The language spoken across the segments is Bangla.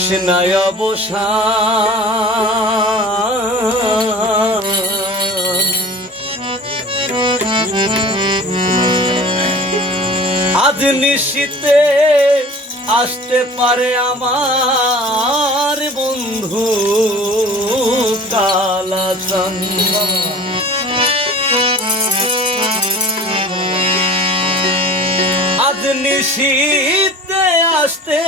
হোশ নাই অবসান আজ নিশীতে আসতে পারে আমার বন্ধু কালাচান আজ নিশীতে আসতে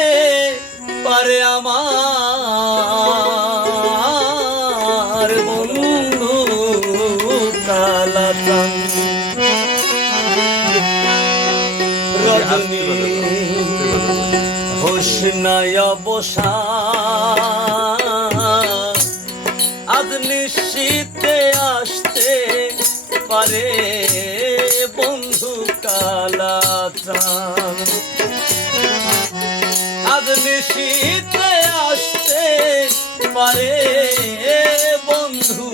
পারে আমার বন্ধু কালাচান রজনী হোশ নাই অবসান আজ নিশীতে আসতে পারে বন্ধু কালাচান আজ নিশীতে আসতে পারে বন্ধু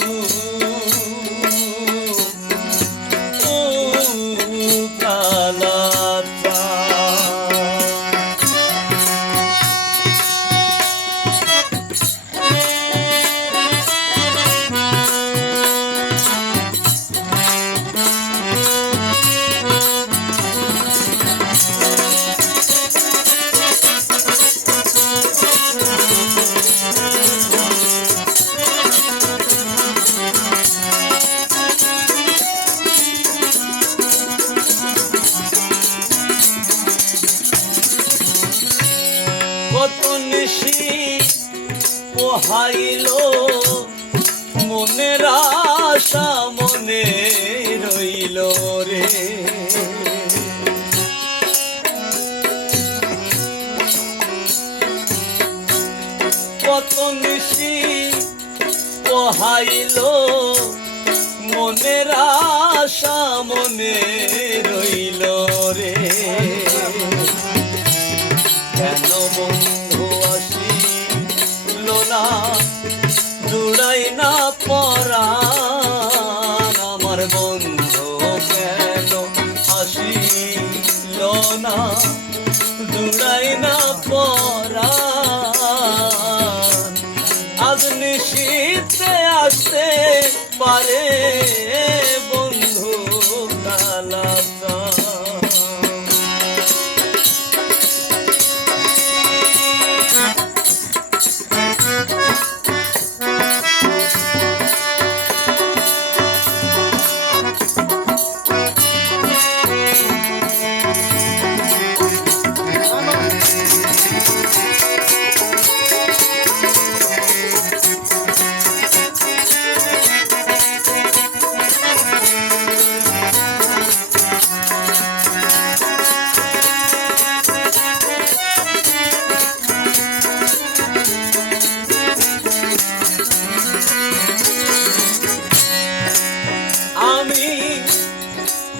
কত নিশি পোহাইল মনের আশা মনে রইল রে কত নিশি পোহাইল মনের আশা মনে রইল রে কেন বন্ধু আসিল না জুড়াই না পরাণ আমার বন্ধু কেন আসিল না জুড়াই না পরাণ আজ নিশীতে আসতে পারে বন্ধু কালাচান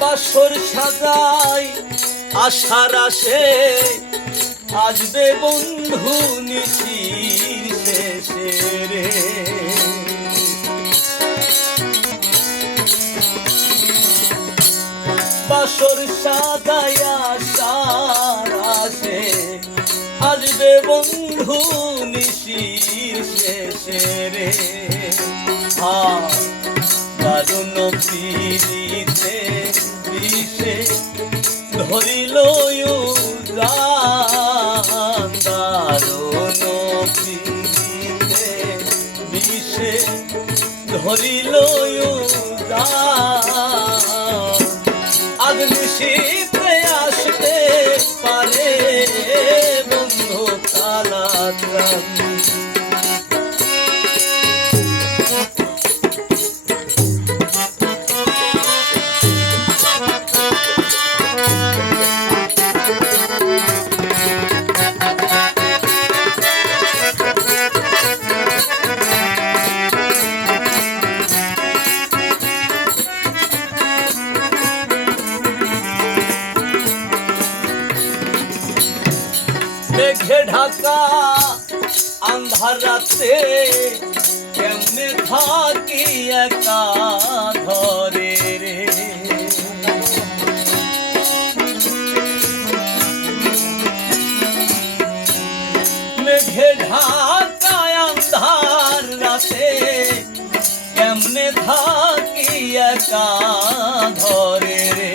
বাসর সাজাই আশার আসে আসবে বন্ধু নিশির শেষে রে বাসর সাজাই আশার আসে আসবে বন্ধু নিশির শেষে রে দারুণ পিড়িতে বিষে ধরিল দারুণ পিড়িতে বিষে ধরিল আজ নিশীতে আসতে পারে বন্ধু কালাচান মেঘে ঢাকা আন্ধার রাতে কেমনে থাকি একা ঘরে রে মেঘে ঢাকা থাকি একা ধরে রে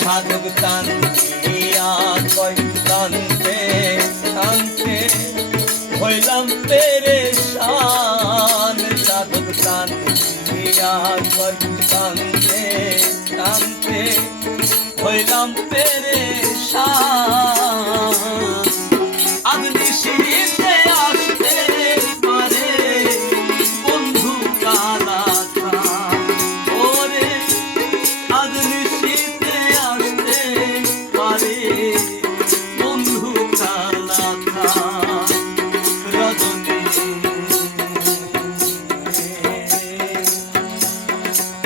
সাধক কান্দিয়া কয় কান্তে কান্তে হইলাম পেরেশান সাধক কান্দিয়া কয় কান্তে কান্তে হইলাম পেরেশান আজ নিশিতে আসতে পারে বন্ধু কালাকার ওরে আজ নিশিতে আসতে পারে বন্ধু কালাকার রজনী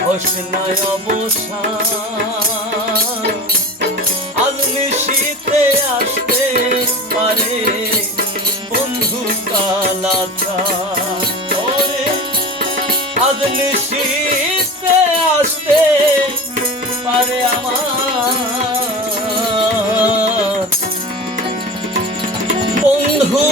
হোসনায় অবসান আজ নিশিতে আসতে পারে বন্ধু কালাকার ওরে আজ নিশিতে আসতে পারে আমার বন্ধু